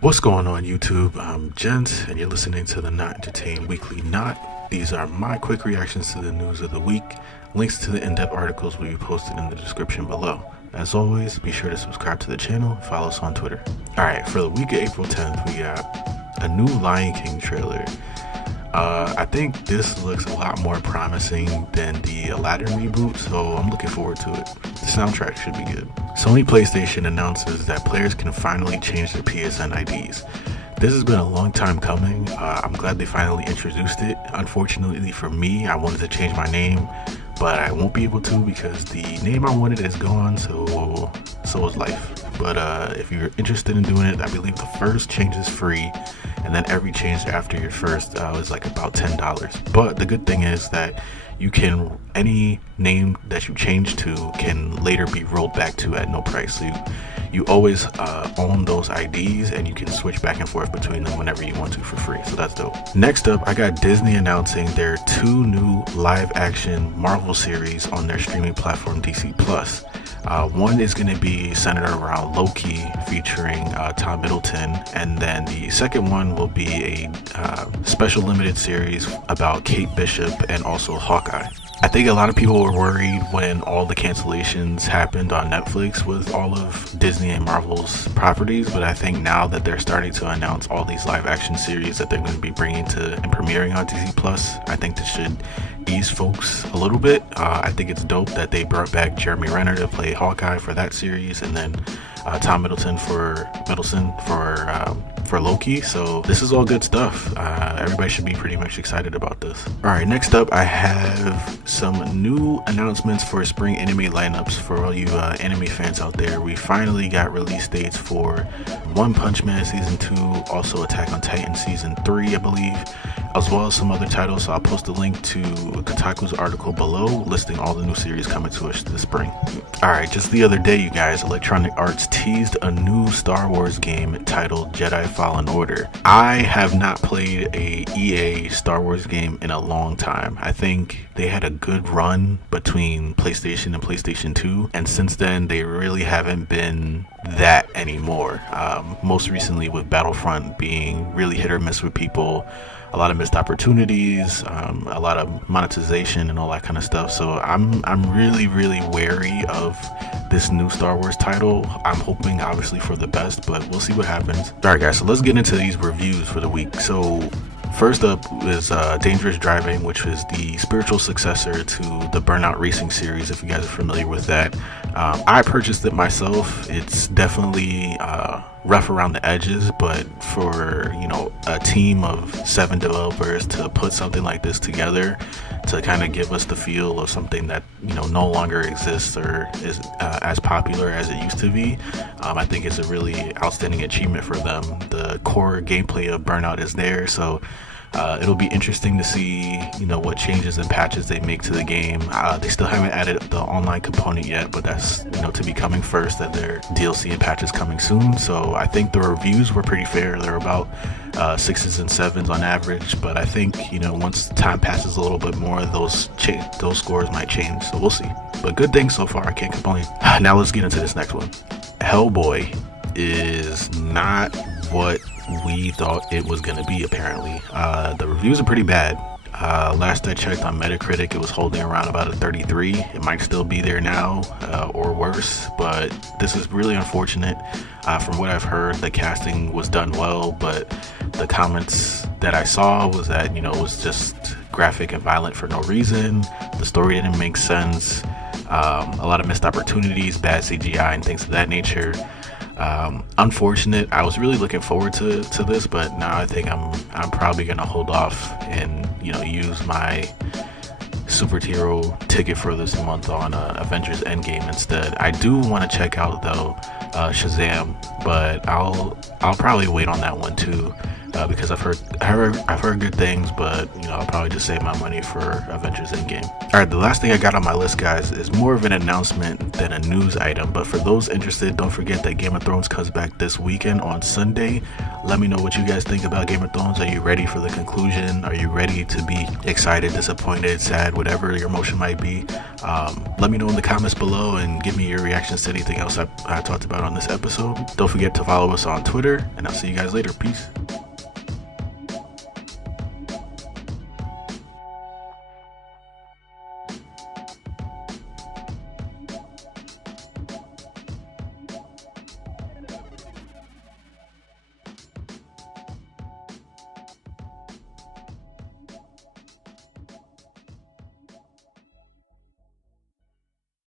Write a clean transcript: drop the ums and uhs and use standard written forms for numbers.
What's going on YouTube? I'm Jens and you're listening to the Not Entertained Weekly Not. These are my quick reactions to the news of the week. Links to the in-depth articles will be posted in the description below. As always, be sure to subscribe to the channel, follow us on Twitter. Alright, for the week of April 10th, we got a new Lion King trailer. I think this looks a lot more promising than the Aladdin reboot, so I'm looking forward to it. The soundtrack should be good. Sony PlayStation announces that players can finally change their PSN IDs. This has been a long time coming. I'm glad they finally introduced it. Unfortunately for me, I wanted to change my name, but I won't be able to because the name I wanted is gone, so is life. But if you're interested in doing it, I believe the first change is free, and then every change after your first is like about $10. But the good thing is that any name that you change to can later be rolled back to at no price. So you always own those IDs, and you can switch back and forth between them whenever you want to for free. So that's dope. Next up, I got Disney announcing their 2 new live action Marvel series on their streaming platform DC+. One is going to be centered around Loki featuring Tom Middleton, and then the second one will be a special limited series about Kate Bishop and also Hawkeye. I think a lot of people were worried when all the cancellations happened on Netflix with all of Disney and Marvel's properties, but I think now that they're starting to announce all these live action series that they're going to be bringing to and premiering on Disney Plus, I think this should ease folks a little bit. I think it's dope that they brought back Jeremy Renner to play Hawkeye for that series, and then Tom Middleton for Loki. So this is all good stuff. Everybody should be pretty much excited about this. All right, next up I have some new announcements for spring anime lineups for all you anime fans out there. We finally got release dates for One Punch Man season 2, also Attack on Titan season 3, I believe, as well as some other titles. So I'll post a link to Kotaku's article below listing all the new series coming to us this spring. Alright, just the other day, you guys, Electronic Arts teased a new Star Wars game titled Jedi Fallen Order. I have not played a EA Star Wars game in a long time. I think they had a good run between PlayStation and PlayStation 2, and since then they really haven't been that anymore. Most recently with Battlefront being really hit or miss with people, a lot of missed opportunities, a lot of monetization and all that kind of stuff. So I'm really wary of this new Star Wars title. I'm hoping obviously for the best, but we'll see what happens. Alright guys, so let's get into these reviews for the week. So first up is Dangerous Driving, which is the spiritual successor to the Burnout Racing series, if you guys are familiar with that. I purchased it myself. It's definitely rough around the edges, but for a team of 7 developers to put something like this together to kind of give us the feel of something that no longer exists or is as popular as it used to be, I think it's a really outstanding achievement for them. The core gameplay of Burnout is there, so it'll be interesting to see what changes and patches they make to the game. They still haven't added the online component yet, but that's to be coming first, that their DLC and patches coming soon. So I think the reviews were pretty fair. They're about 6s and 7s on average, but I think once time passes a little bit more, those scores might change, so we'll see. But good things so far, I can't complain. Now let's get into this next one. Hellboy is not what we thought it was going to be, apparently. The reviews are pretty bad. Last I checked on Metacritic, it was holding around about a 33. It might still be there now, or worse, but this is really unfortunate. From what I've heard, the casting was done well, but the comments that I saw was that, it was just graphic and violent for no reason. The story didn't make sense. A lot of missed opportunities, bad CGI, and things of that nature. Unfortunate. I was really looking forward to this, but now I think I'm probably gonna hold off and use my superhero ticket for this month on Avengers Endgame instead. I do want to check out though Shazam, but I'll probably wait on that one too. because I've heard good things, but I'll probably just save my money for Avengers Endgame. All right, the last thing I got on my list, guys, is more of an announcement than a news item. But for those interested, don't forget that Game of Thrones comes back this weekend on Sunday. Let me know what you guys think about Game of Thrones. Are you ready for the conclusion? Are you ready to be excited, disappointed, sad, whatever your emotion might be? Let me know in the comments below and give me your reactions to anything else I talked about on this episode. Don't forget to follow us on Twitter, and I'll see you guys later. Peace.